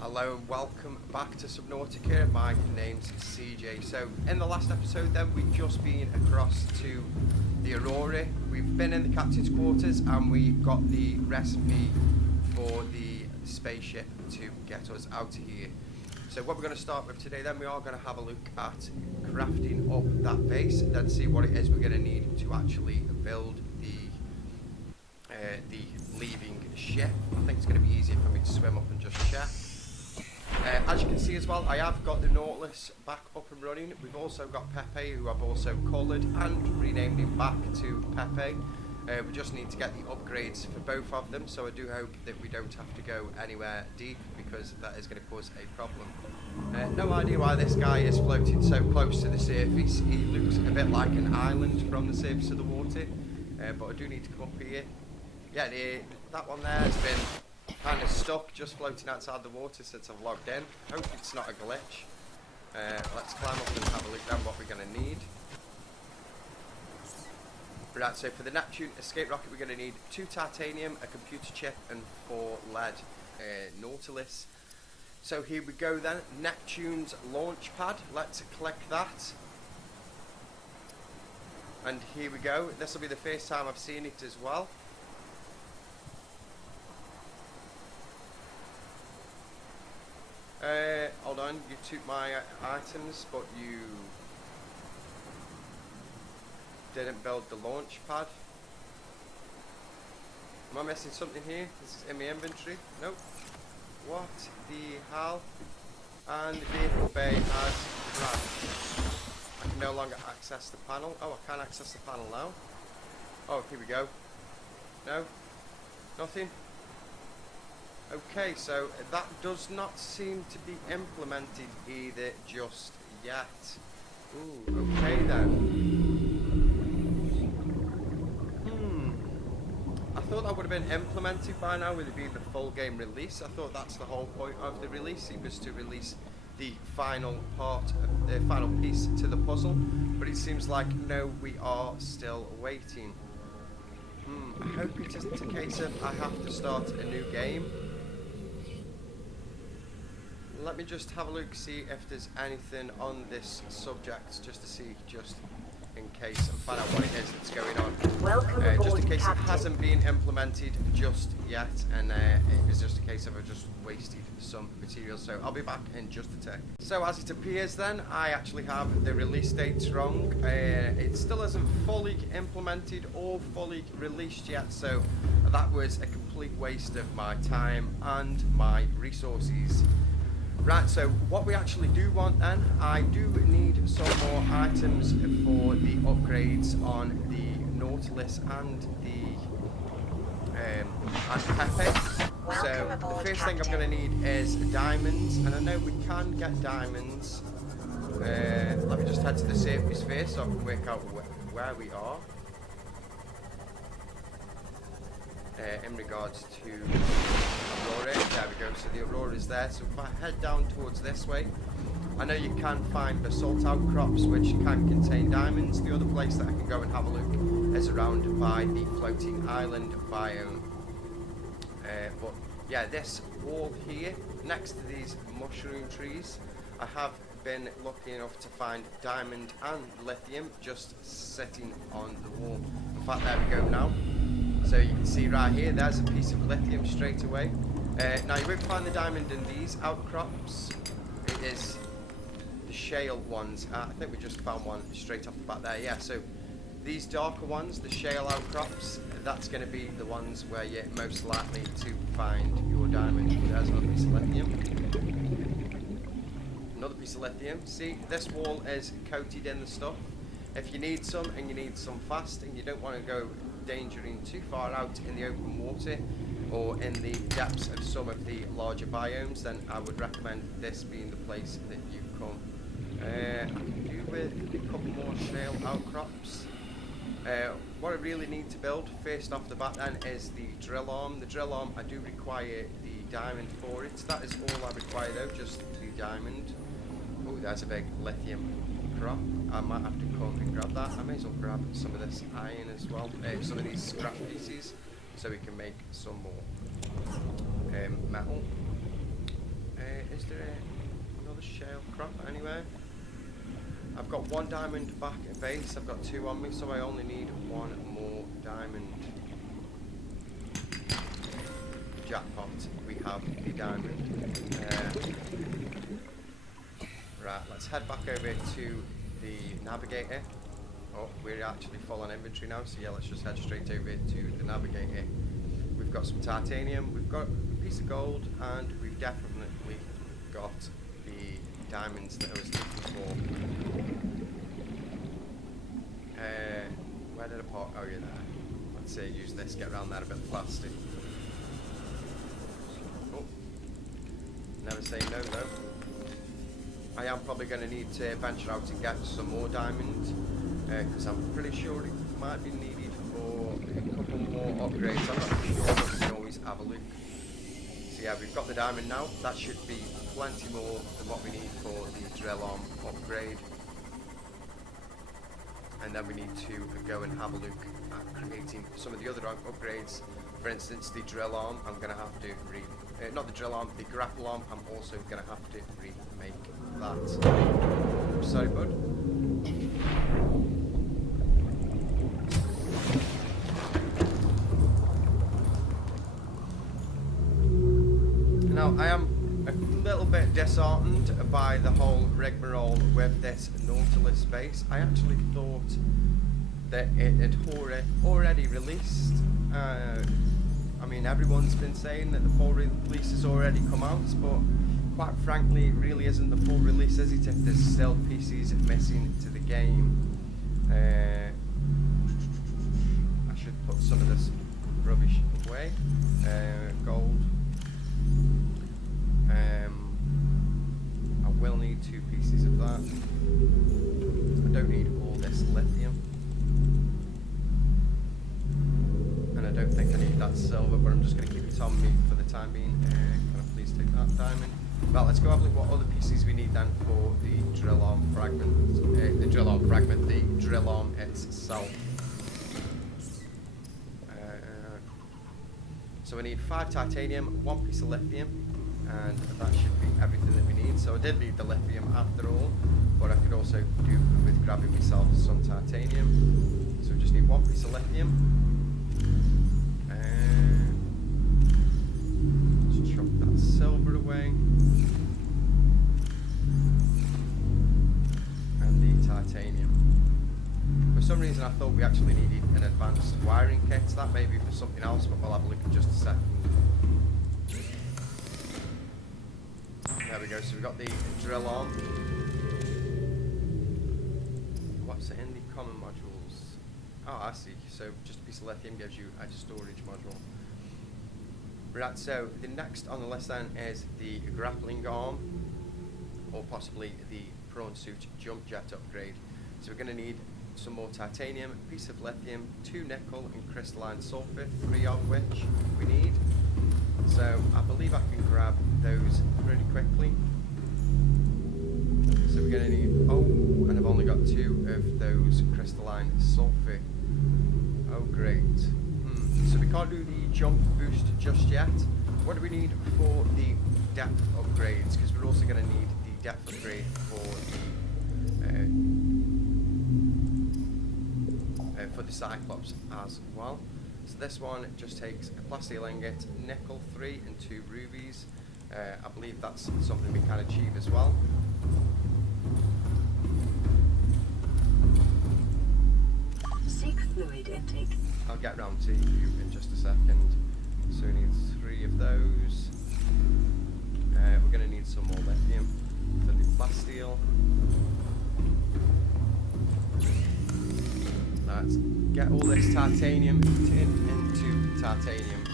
Hello and welcome back to Subnautica. My name's CJ. So in the last episode then we've just been across to the Aurora. We've been in the captain's quarters and we got the recipe for the spaceship to get us out of here. So what we're going to start with today then, we are going to have a look at crafting up that base and then see what it is we're going to need to actually build the leaving ship. I think it's going to be easier for me to swim up and just check. As you can see as well, I have got the Nautilus back up and running. We've also got Pepe, who I've also coloured and renamed him back to Pepe. We just need to get the upgrades for both of them, so I do hope that we don't have to go anywhere deep, because that is going to cause a problem. No idea why this guy is floating so close to the surface. He looks a bit like an island from the surface of the water, but I do need to come up here. Yeah, that one there has been kind of stuck, just floating outside the water since I've logged in. Hope it's not a glitch. Let's climb up and have a look down what we're going to need. Right, so for the Neptune escape rocket we're going to need 2 titanium, a computer chip and 4 lead Nautilus. So here we go then, Neptune's launch pad. Let's collect that. And here we go, this will be the first time I've seen it as well. Hold on, you took my items, but you didn't build the launch pad. Am I missing something here? This is in my inventory. Nope. What the hell? And the vehicle bay has crashed. I can no longer access the panel. Oh, I can access the panel now. Oh, here we go. No? Nothing? Okay, so that does not seem to be implemented either just yet. Ooh, okay then. I thought that would have been implemented by now with it being the full game release. I thought that's the whole point of the release. It was to release the final part, the final piece to the puzzle. But it seems like, no, we are still waiting. I hope it isn't a case of I have to start a new game. Let me just have a look, see if there's anything on this subject, just to see, just in case, and find out what it is that's going on. Just in case it hasn't been implemented just yet, and it was just a case of I just wasted some material. So I'll be back in just a tick. So as it appears then, I actually have the release dates wrong. It still isn't fully implemented or fully released yet, so that was a complete waste of my time and my resources. Right, so what we actually do want then, I do need some more items for the upgrades on the Nautilus and the Pepe. So the first thing I'm going to need is diamonds, and I know we can get diamonds. Let me just head to the surface first so I can work out where we are. In regards to Aurora, there we go, so the Aurora is there. So if I head down towards this way, I know you can find basalt outcrops which can contain diamonds. The other place that I can go and have a look is around by the floating island biome. But yeah, this wall here, next to these mushroom trees, I have been lucky enough to find diamond and lithium just sitting on the wall. In fact, there we go now. So you can see right here, there's a piece of lithium straight away. Now you won't find the diamond in these outcrops. It is the shale ones. I think we just found one straight off the bat there. Yeah, so these darker ones, the shale outcrops, that's going to be the ones where you're most likely to find your diamond. There's another piece of lithium. Another piece of lithium. See, this wall is coated in the stuff. If you need some, and you need some fast, and you don't want to go endangering too far out in the open water or in the depths of some of the larger biomes, then I would recommend this being the place that you come. I can do with a couple more shale outcrops. What I really need to build first off the bat then is the drill arm. The drill arm, I do require the diamond for it. That is all I require though, just the diamond. Oh, there's a big lithium crop. I might have to come and grab that. I may as well grab some of this iron as well, some of these scrap pieces, so we can make some more metal. Is there another shale crop anywhere? I've got 1 diamond back at base. I've got 2 on me, so I only need 1 more diamond. Jackpot, we have the diamond. Right, let's head back over to the navigator. Oh, we're actually full on inventory now, so yeah, let's just head straight over to the navigator. We've got some titanium, we've got a piece of gold, and we've definitely got the diamonds that I was looking for. Where did I park? Oh, yeah, there. Let's use this, get around there a bit faster. Oh, never say no, though. I am probably going to need to venture out and get some more diamonds, because I'm pretty sure it might be needed for a couple more upgrades. I'm not sure, but we can always have a look. So yeah, we've got the diamond now. That should be plenty more than what we need for the drill arm upgrade. And then we need to go and have a look at creating some of the other upgrades. For instance, the drill arm, I'm going to have to not the drill arm, the grapple arm, I'm also going to have to remake that. Sorry, bud. Now, I am a little bit disheartened by the whole rigmarole with this Nautilus base. I actually thought that it had already released. I mean, everyone's been saying that the full release has already come out, but quite frankly, it really isn't the full release, is it, if there's still pieces missing to the game. I should put some of this rubbish away. Gold. I will need 2 pieces of that. I don't need all this lithium. And I don't think I need that silver, but I'm just going to keep it on me for the time being. Can I please take that diamond? Well, let's go have a look what other pieces we need then for the drill arm fragment. The drill arm itself. So we need 5 titanium, 1 piece of lithium, and that should be everything that we need. So I did need the lithium after all, but I could also do with grabbing myself some titanium. So we just need 1 piece of lithium. And let's chuck that silver away. And the titanium. For some reason I thought we actually needed an advanced wiring kit. That may be for something else, but we'll have a look in just a second. There we go, so we've got the drill arm. What's in the common modules? Oh, I see. So just a piece of lithium gives you a storage module. Right, so the next on the list then is the grappling arm, or possibly the prawn suit jump jet upgrade. So we're going to need some more titanium, a piece of lithium, 2 nickel and crystalline sulfur, 3 of which we need. So I believe I can grab those pretty quickly. So we're going to need, oh, and I've only got 2 of those crystalline sulfur. Oh great. So we can't do the jump boost just yet. What do we need for the depth upgrades? Because we're also going to need the depth upgrade for the Cyclops as well. So this one just takes a plasteel ingot, nickel 3 and 2 rubies. I believe that's something we can achieve as well. Fluid intake. I'll get round to you in just a second. So we need 3 of those. We're going to need some more lithium for the plasteel. Let's get all this titanium turned into titanium,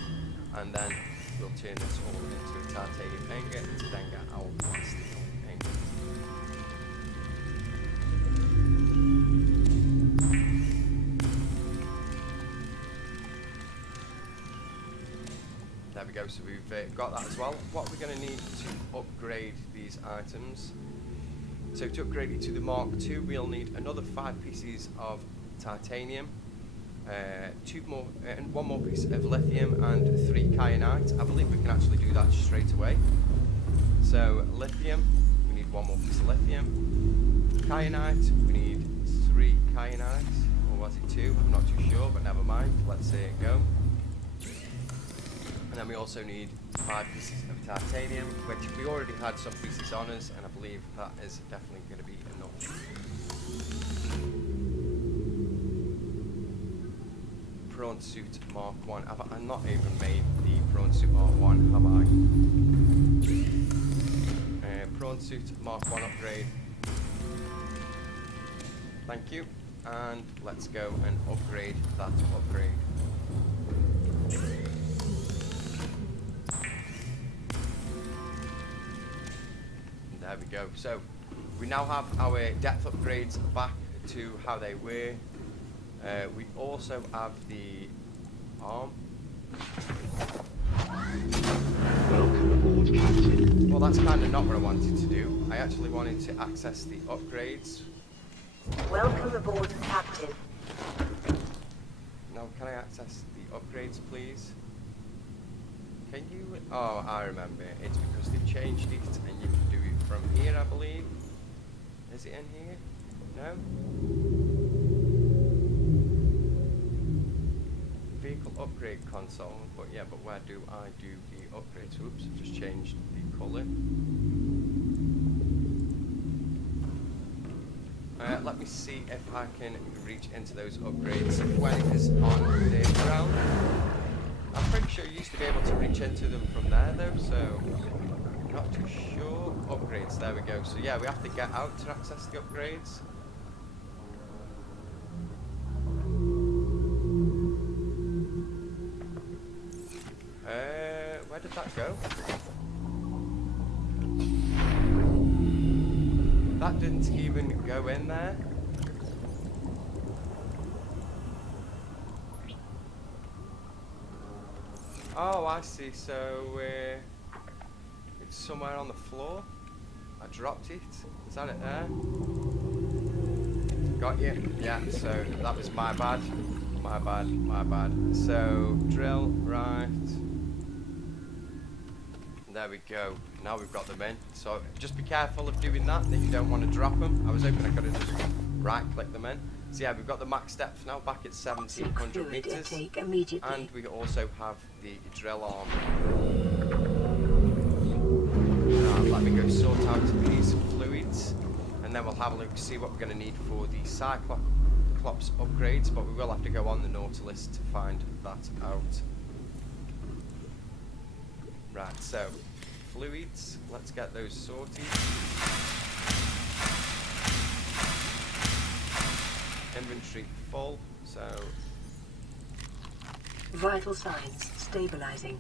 and then we'll turn this all into a titanium ingot to then get our plasteel ingot. There we go, so we've got that as well. What we're going to need to upgrade these items. So to upgrade it to the Mark II, we'll need another 5 pieces of titanium, 1 more piece of lithium and 3 kyanite. I believe we can actually do that straight away. So so lithium, we need 1 more piece of lithium. Kyanite, we need 3 kyanites, or was it 2? I'm not too sure, but never mind. Let's see it go. And then we also need 5 pieces of titanium, which we already had some pieces on us, and I believe that is definitely going to be enough. Prawn suit Mark 1. I've not even made the prawn suit Mark 1, have I? Prawn suit Mark 1 upgrade. Thank you. And let's go and upgrade that upgrade. There we go. So we now have our depth upgrades back to how they were. We also have the arm. Welcome aboard, Captain. Well, that's kind of not what I wanted to do. I actually wanted to access the upgrades. Welcome aboard, Captain. Now, can I access the upgrades, please? Can you? Oh, I remember. It's because they changed it, and you can do it from here, I believe. Is it in here? No? Vehicle upgrade console, but yeah, but where do I do the upgrades? Oops, I just changed the colour. Let me see if I can reach into those upgrades when it is on the ground. I'm pretty sure you used to be able to reach into them from there though, so not too sure. Upgrades, there we go. So yeah, we have to get out to access the upgrades. Where did that go? That didn't even go in there. Oh, I see. So it's somewhere on the floor. I dropped it. Is that it there? Got you. Yeah. So that was my bad. My bad. My bad. So drill right. There we go. Now we've got them in. So just be careful of doing that. If you don't want to drop them. I was hoping I could have just right-click them in. So yeah, we've got the max depth now back at 1700 meters, and we also have the drill arm. Let me go sort out these fluids, and then we'll have a look, see what we're going to need for the Cyclops upgrades. But we will have to go on the Nautilus to find that out. Right, so fluids, let's get those sorted. Inventory full, so Vital signs stabilizing.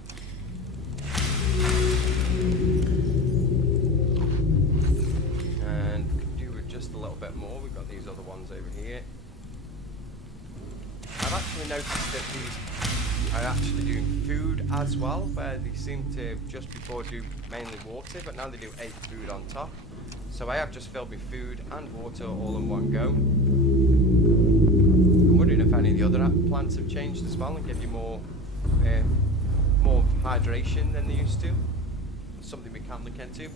And we could do with just a little bit more. We've got these other ones over here. I've actually noticed that these are actually doing food as well, where they seem to just before do mainly water, but now they do 8 food on top. So I have just filled me food and water all in one go. I'm wondering if any of the other plants have changed as well and give you more hydration than they used to. Something we can look into.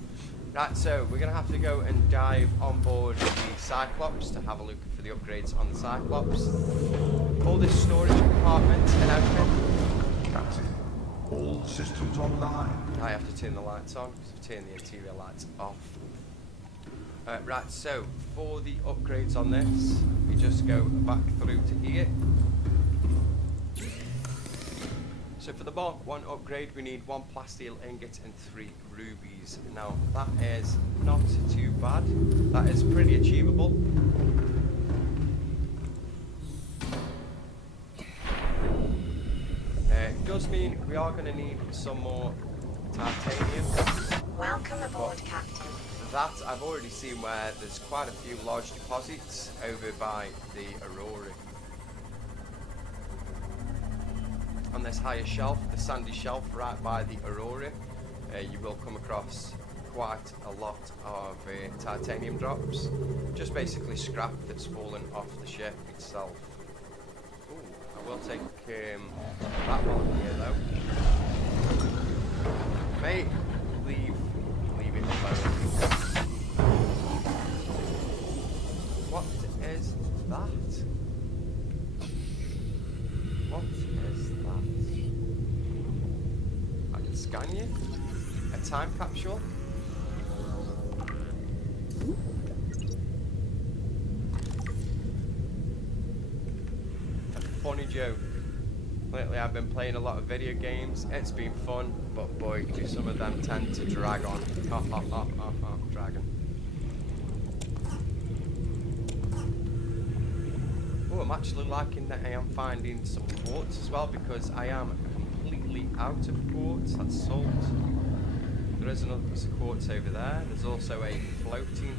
Right, so we're going to have to go and dive on board the Cyclops to have a look for the upgrades on the Cyclops. All this storage compartment and everything. Captain, all systems online. I have to turn the lights on, so turn the interior lights off. Right, so for the upgrades on this, we just go back through to here. So for the Mark 1 upgrade, we need 1 plasteel ingot and 3 rubies. Now, that is not too bad. That is pretty achievable. It does mean we are going to need some more titanium. Welcome aboard, Captain. That I've already seen where there's quite a few large deposits over by the Aurora. On this higher shelf, the sandy shelf right by the Aurora, you will come across quite a lot of titanium drops. Just basically scrap that's fallen off the ship itself. Ooh, I will take that one here though. May leave it scan you. A time capsule. A funny joke. Lately I've been playing a lot of video games. It's been fun, but boy, do some of them tend to drag on. Dragon. Oh, I'm actually liking that I am finding some quartz as well, because I am completely out of quartz. That's salt. There is another piece of quartz over there. There's also a floating...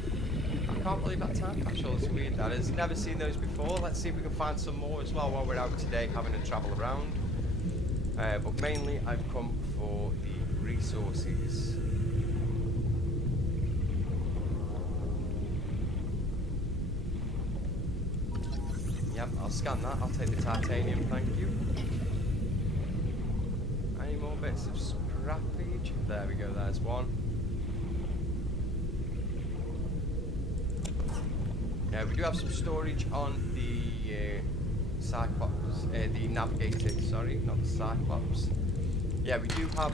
I can't believe that time capsule is weird. That is. Never seen those before. Let's see if we can find some more as well while we're out today having a travel around. But mainly I've come for the resources. Yep, I'll scan that. I'll take the titanium, thank you. Any more bits of scrappage? There we go, there's one. Yeah, we do have some storage on the Cyclops, the Navigator, sorry, not the Cyclops. Yeah, we do have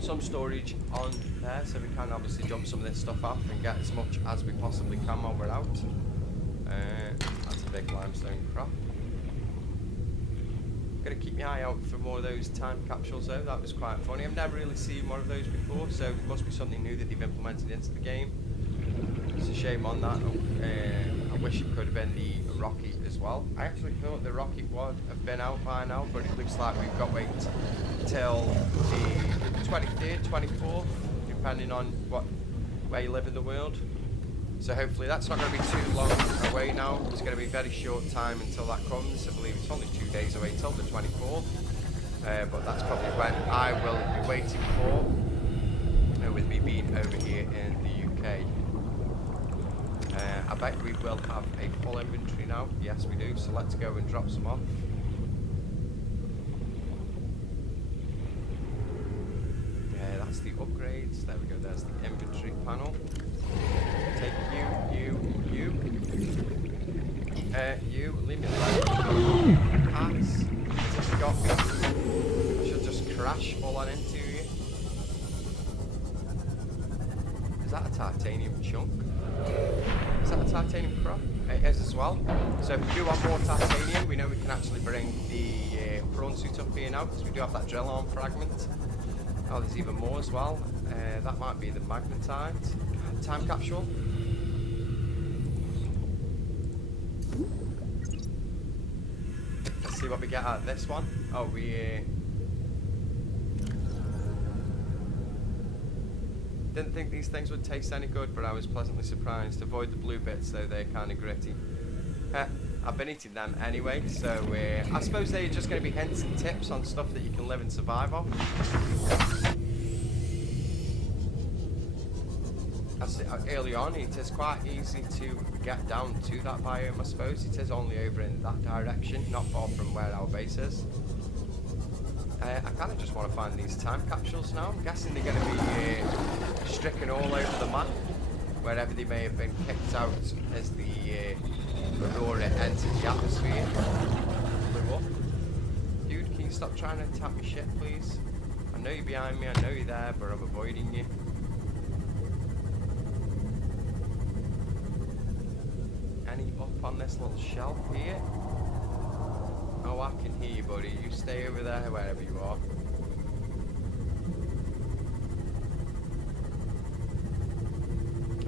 some storage on there, so we can obviously jump some of this stuff off and get as much as we possibly can while we're out. That's a big limestone crop. Gonna keep my eye out for more of those time capsules though. That was quite funny. I've never really seen one of those before, so it must be something new that they've implemented into the game. It's a shame on that. I wish it could have been the rocket as well. I actually thought the rocket would have been out by now, but it looks like we've got to wait till the 23rd, 24th, depending on where you live in the world. So hopefully that's not going to be too long away now. It's going to be a very short time until that comes. I believe it's only 2 days away till the 24th. But that's probably when I will be waiting for, with me being over here in the UK. I bet we will have a full inventory now. Yes, we do. So let's go and drop some off. Yeah, that's the upgrades. There we go. There's the inventory panel. Take you. You, leave me alone. Pass. Just got me. I should just crash all on into you. Is that a titanium chunk? Is that a titanium crop? It is as well. So if we do want more titanium, we know we can actually bring the prawn suit up here now, because we do have that drill arm fragment. Oh, there's even more as well. That might be the magnetite time capsule. Let's see what we get out of this one. Oh, we didn't think these things would taste any good, but I was pleasantly surprised. Avoid the blue bits, though, they're kind of gritty. I've been eating them anyway, so I suppose they're just going to be hints and tips on stuff that you can live and survive off. Early on, it is quite easy to get down to that biome, I suppose. It is only over in that direction, not far from where our base is. I kind of just want to find these time capsules now. I'm guessing they're going to be stricken all over the map, wherever they may have been kicked out as the aurora entered the atmosphere. Blew up. Dude, can you stop trying to attack me shit, please? I know you're behind me, I know you're there, but I'm avoiding you. Any up on this little shelf here? Oh, I can hear you, buddy. You stay over there, wherever you are.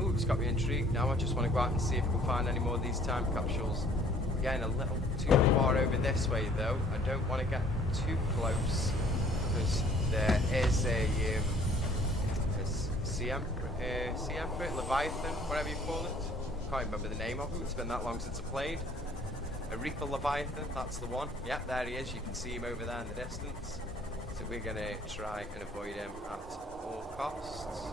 Ooh, it's got me intrigued. Now I just want to go out and see if we can find any more of these time capsules. Getting a little too far over this way, though. I don't want to get too close, because there is a sea emperor, Leviathan, whatever you call it. Can't remember the name of him. It's been that long since I played. A Reaper Leviathan, that's the one. Yep, there he is. You can see him over there in the distance. So we're going to try and avoid him at all costs.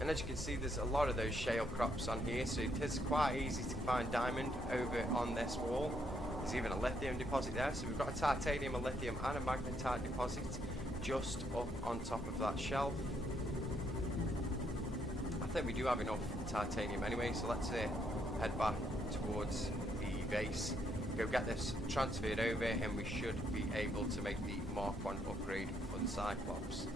And as you can see, there's a lot of those shale crops on here, so it is quite easy to find diamond over on this wall. There's even a lithium deposit there, so we've got a titanium, a lithium and a magnetite deposit just up on top of that shelf. I think we do have enough titanium anyway, so let's head back towards the base. go get this transferred over, and we should be able to make the Mark 1 upgrade for the Cyclops.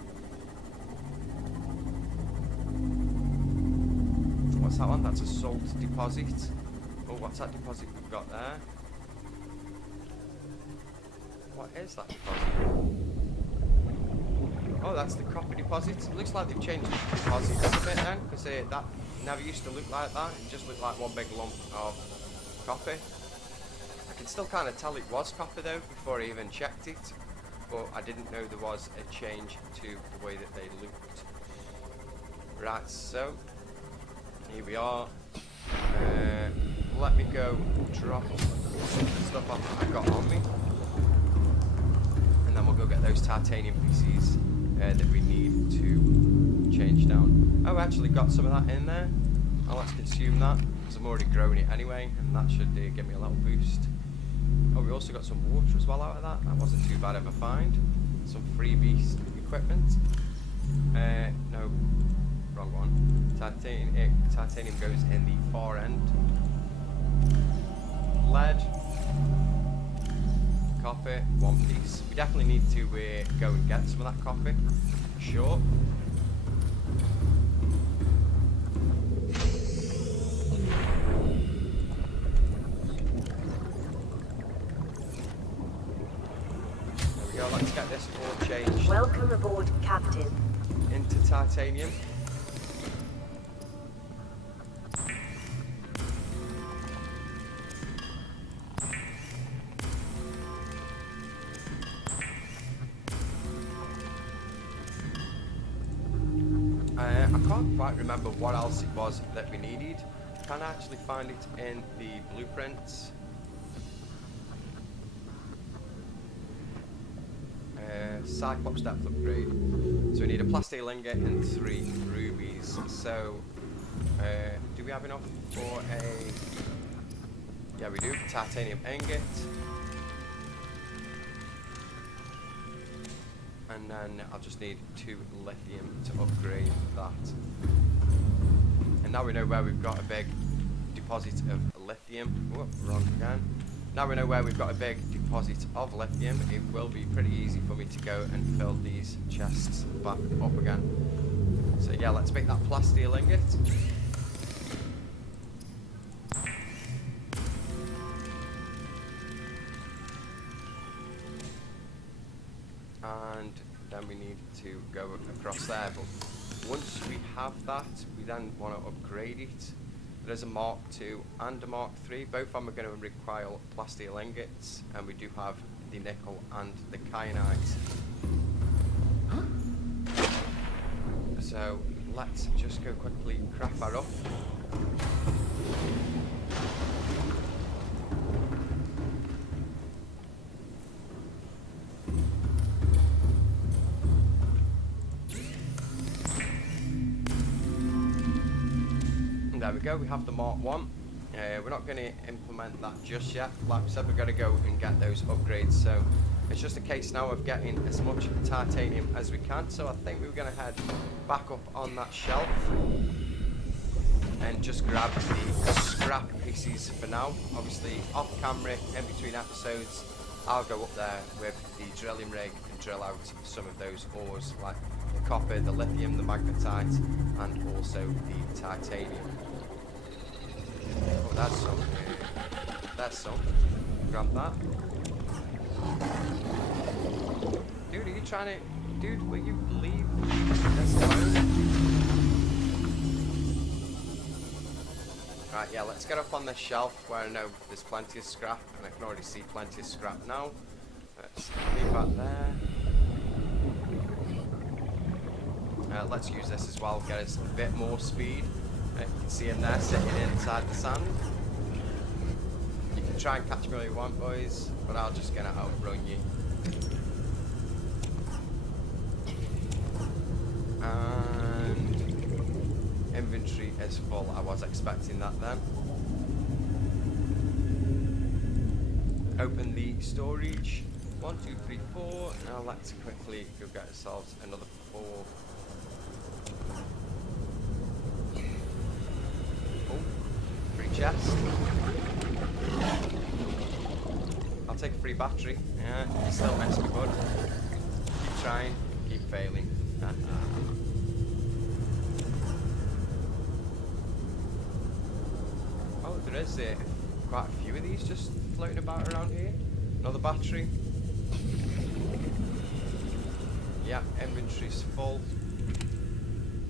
What's that one? That's a salt deposit. Oh, what's that deposit we've got there? What is that deposit? Oh, that's the copper deposit. It looks like they've changed the deposit a bit then, because that never used to look like that. It just looked like one big lump of copper. I can still kind of tell it was copper though, before I even checked it. But I didn't know there was a change to the way that they looked. Right, so here we are. Let me go drop stuff off that I got on me. And then we'll go get those titanium pieces that we need to change down. Oh, I actually got some of that in there. Oh, let's consume that, because I'm already growing it anyway, and that should give me a little boost. Oh, we also got some water as well out of that. That wasn't too bad of a find. Some freebie equipment. No, wrong one. Titanium goes in the far end. Lead. Copper, one piece. We definitely need to go and get some of that copper. Sure. There we go, let's get this all changed. Welcome aboard, Captain. Into titanium. I can't quite remember what else it was that we needed. Can I actually find it in the blueprints? Cyclops depth upgrade. So we need a plastic ingot and 3 rubies. So, do we have enough for a... Yeah, we do. Titanium ingot. And then I'll just need 2 lithium to upgrade that. And now we know where we've got a big deposit of lithium. Whoop, wrong again. Now we know where we've got a big deposit of lithium. It will be pretty easy for me to go and fill these chests back up again. So yeah, let's make that plasteel ingot. And then we need to go across there, but once we have that, we then want to upgrade it. There's a Mark II and a Mark III. Both of them are going to require plasteel ingots, and we do have the nickel and the kyanite. So let's just go quickly craft that up. There we go, we have the Mark 1. We're not going to implement that just yet. Like we said, we've got to go and get those upgrades. So it's just a case now of getting as much titanium as we can. So I think we're going to head back up on that shelf and just grab the scrap pieces for now. Obviously, off camera, in between episodes, I'll go up there with the drilling rig and drill out some of those ores, like the copper, the lithium, the magnetite, and also the titanium. Oh, that's some. That's some. Grab that. Dude, are you trying to... Dude, will you leave this alone? Right, yeah, let's get up on this shelf where I know there's plenty of scrap, and I can already see plenty of scrap now. Let's leave that there. Let's use this as well, get us a bit more speed. You can see him there sitting inside the sand. You can try and catch me all you want, boys, but I'll just gonna outrun you. And inventory is full. I was expecting that then. Open the storage. 1, 2, 3, 4. Now let's quickly go get ourselves another 4. Chest. take a free battery. Yeah, you still mess me, bud. Keep trying, keep failing. Oh, there is quite a few of these just floating about around here. Another battery. Yeah, inventory's full.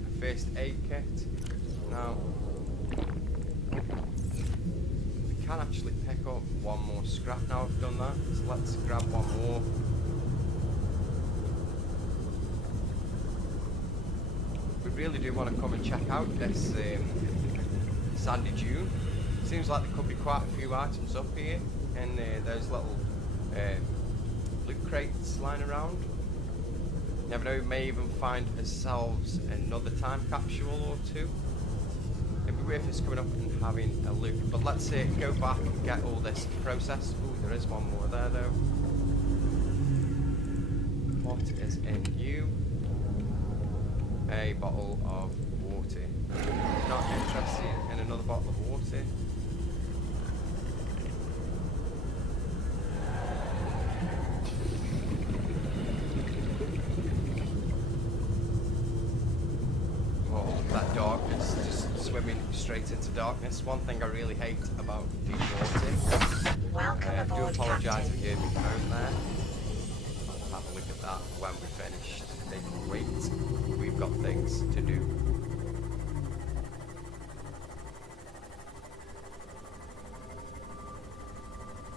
A first aid kit. Now, we can actually pick up one more scrap now I've done that. So let's grab one more. We really do want to come and check out this sandy dune. Seems like there could be quite a few items up here, and those little loot crates lying around. Never know, we may even find ourselves another time capsule or two. It'd be worth us coming up and having a look. But let's go back and get all this processed. Ooh, there is one more there though. What is in you? A bottle of water. Not interested in another bottle of water. That darkness, just swimming straight into darkness. One thing I really hate about deep water. Welcome I do aboard, apologise Captain. for hearing me phone there. I'll have a look at that when we're finished. They can wait. We've got things to do.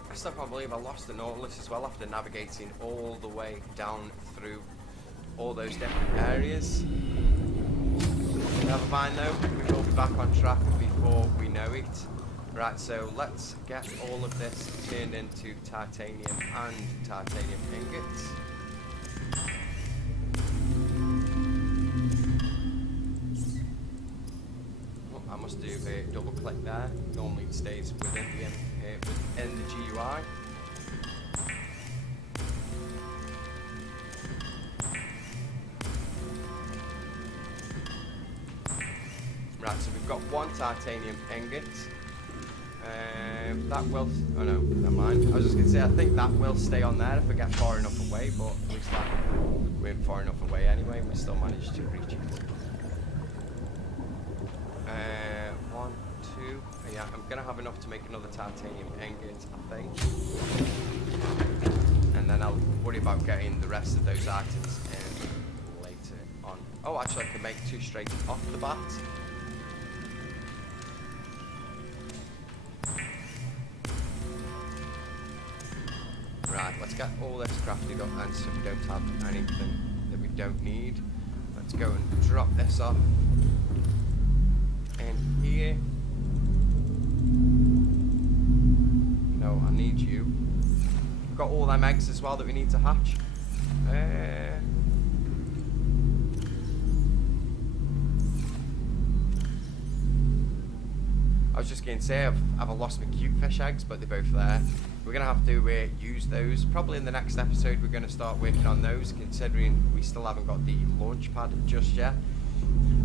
I still can't believe I lost the Nautilus as well after navigating all the way down through all those different areas. Never mind though, we will be back on track before we know it. Right, so let's get all of this turned into titanium and titanium ingots. Oh, I must do a double click there. Normally it stays within the GUI. Right, so we've got one titanium ingot. That will... oh no, never mind. I was just going to say, I think that will stay on there if we get far enough away, but at least that we went far enough away anyway, and we still managed to reach it. 1, 2... yeah, I'm going to have enough to make another titanium ingot, I think. And then I'll worry about getting the rest of those items in later on. Oh, actually I can make 2 straight off the bat. Right, let's get all this crafted up then, so we don't have anything that we don't need. Let's go and drop this off in here. No, I need you. We've got all them eggs as well that we need to hatch. I was just going to say, I've lost my cute fish eggs, but they're both there. We're going to have to use those. Probably in the next episode we're going to start working on those, considering we still haven't got the launch pad just yet.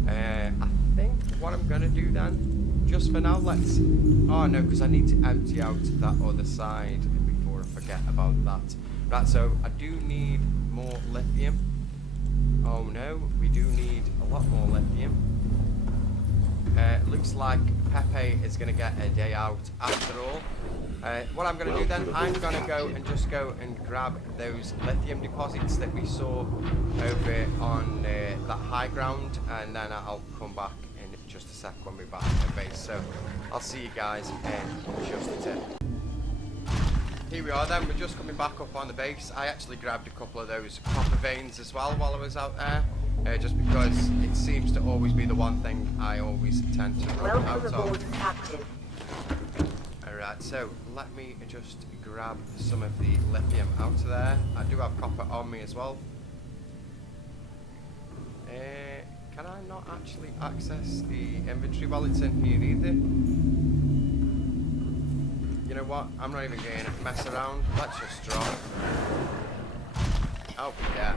I think what I'm going to do then, just for now, let's... oh no, because I need to empty out that other side before I forget about that. Right, so I do need more lithium. Oh no, we do need a lot more lithium. Looks like Pepe is going to get a day out after all. What I'm going to do then, I'm going to go and grab those lithium deposits that we saw over on that high ground, and then I'll come back in just a sec when we're back at the base. So I'll see you guys in just a tick. Here we are then, we're just coming back up on the base. I actually grabbed a couple of those copper veins as well while I was out there. Just because it seems to always be the one thing I always tend to run out of. Captain. Alright, so let me just grab some of the lithium out of there. I do have copper on me as well. Can I not actually access the inventory while it's in here either? You know what? I'm not even going to mess around. Let's just drop. Oh, yeah.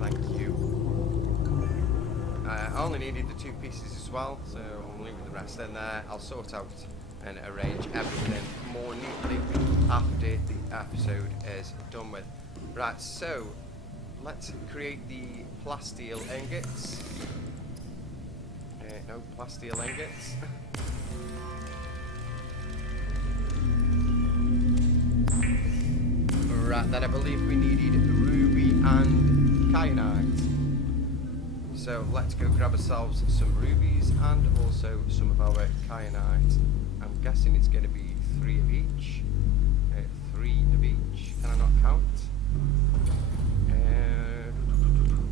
Thank you. I only needed the 2 pieces as well, so I'm leaving the rest in there. I'll sort out and arrange everything more neatly after the episode is done with. Right, so let's create the plasteel ingots. No plasteel ingots. Right, then I believe we needed ruby and kyanite. So let's go grab ourselves some rubies and also some of our kyanite. I'm guessing it's going to be 3 of each. 3 of each. Can I not count?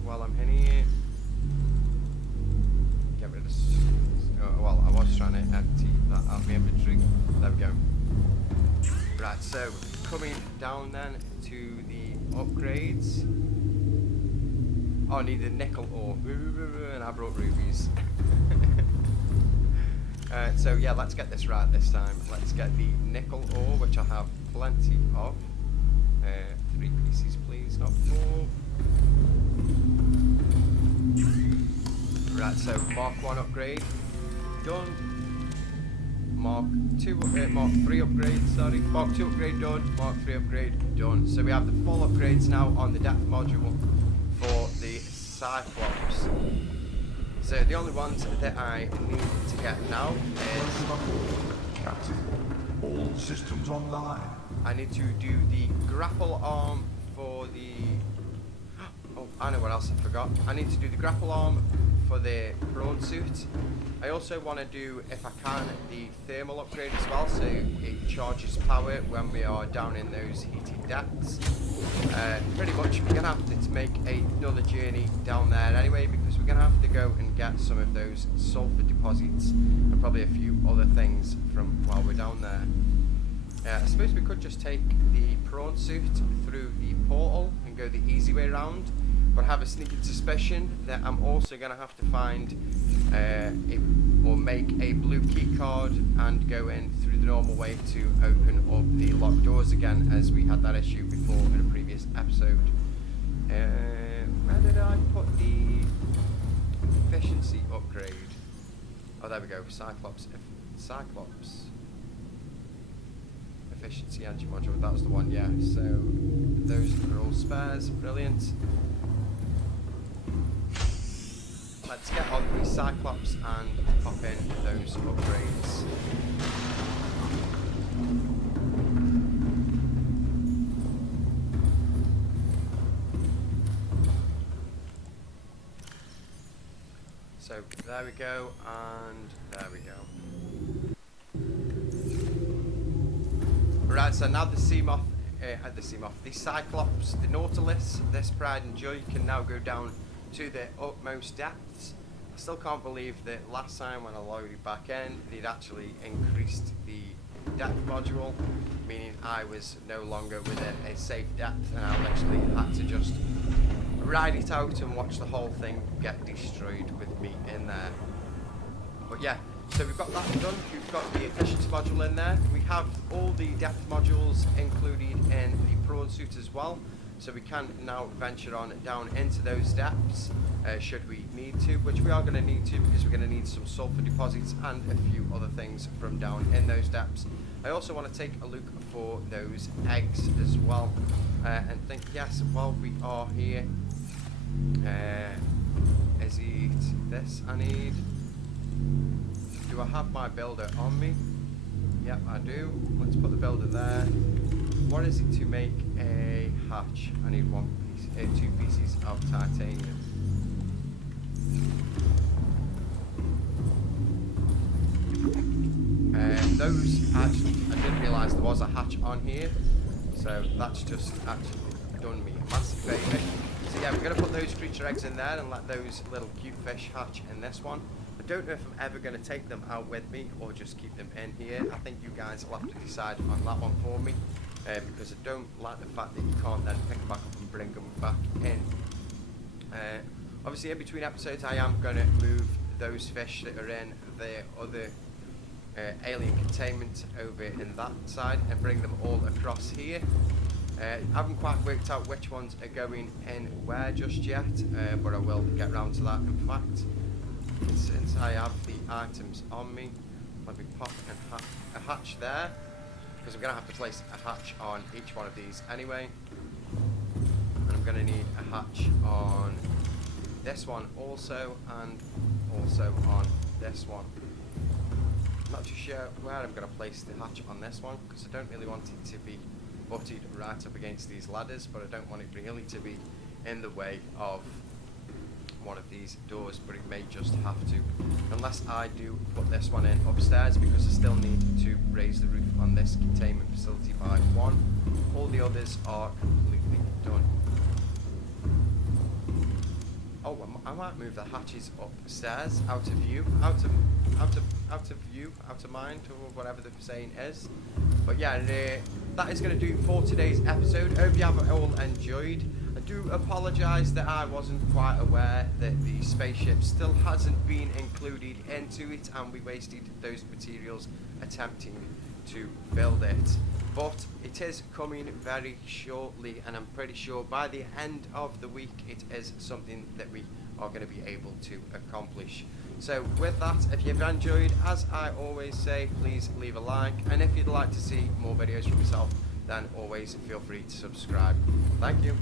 While I'm in here, get rid of. Well, I was trying to empty that out of my inventory. There we go. Right, so coming down then to the upgrades. Oh, I need a nickel ore, and I brought rubies. So yeah, let's get this right this time. Let's get the nickel ore, which I have plenty of. 3 pieces, please, not 4. Right, so Mark 1 upgrade done. Mark 3 upgrade, sorry. Mark 2 upgrade done. Mark 3 upgrade done. So we have the full upgrades now on the depth module for the Cyclops. So the only ones that I need to get now is Captain, all systems online. I need to do the grapple arm for the... Oh, I know what else I forgot. I need to do the grapple arm for the prawn suit. I also want to do, if I can, the thermal upgrade as well, so it charges power when we are down in those heated depths. Pretty much we're going to have to make another journey down there anyway, because we're going to have to go and get some of those sulfur deposits and probably a few other things from while we're down there. I suppose we could just take the prawn suit through the portal and go the easy way around, but I have a sneaking suspicion that I'm also going to have to find or make a blue key card and go in through the normal way to open up the locked doors again, as we had that issue before in a previous episode. Where did I put the efficiency upgrade? Oh, there we go. Cyclops. Efficiency engine module, that was the one, yeah. So those are all spares, brilliant. Let's get on the Cyclops and pop in those upgrades. So there we go, and there we go. Right, so now the Cyclops, the Nautilus, this pride and joy can now go down to the utmost depths. I still can't believe that last time when I loaded back in, they'd actually increased the depth module, meaning I was no longer within a safe depth, and I literally had to just ride it out and watch the whole thing get destroyed with me in there. But yeah, so we've got that done. We've got the efficiency module in there. We have all the depth modules included in the prawn suit as well. So we can now venture on down into those depths should we need to, which we are going to need to, because we're going to need some sulfur deposits and a few other things from down in those depths. I also want to take a look for those eggs as well, and think, yes, while we are here, is it this I need? Do I have my builder on me? Yep, I do. Let's put the builder there. What is it to make a hatch? I need 2 pieces of titanium. Those actually, I didn't realise there was a hatch on here, so that's just actually done me a massive favour. So yeah, we're going to put those creature eggs in there and let those little cute fish hatch in this one. I don't know if I'm ever going to take them out with me or just keep them in here. I think you guys will have to decide on that one for me, because I don't like the fact that you can't then pick them back up and bring them back in. Obviously in between episodes I am going to move those fish that are in the other alien containment over in that side and bring them all across here. I haven't quite worked out which ones are going in where just yet, but I will get round to that. In fact, since I have the items on me, let me pop a hatch there, because I'm going to have to place a hatch on each one of these anyway. And I'm going to need a hatch on this one also, and also on this one. I'm not too sure where I'm going to place the hatch on this one, because I don't really want it to be butted right up against these ladders, but I don't want it really to be in the way of one of these doors, but it may just have to, unless I do put this one in upstairs, because I still need to raise the roof on this containment facility by 1. All the others are completely done. Oh, I might move the hatches upstairs, out of view, out of mind, or whatever the saying is. But yeah, that is going to do it for today's episode. Hope you have all enjoyed. I do apologise that I wasn't quite aware that the spaceship still hasn't been included into it, and we wasted those materials attempting to build it. But it is coming very shortly, and I'm pretty sure by the end of the week it is something that we are going to be able to accomplish. So with that, if you've enjoyed, as I always say, please leave a like, and if you'd like to see more videos from myself, then always feel free to subscribe. Thank you.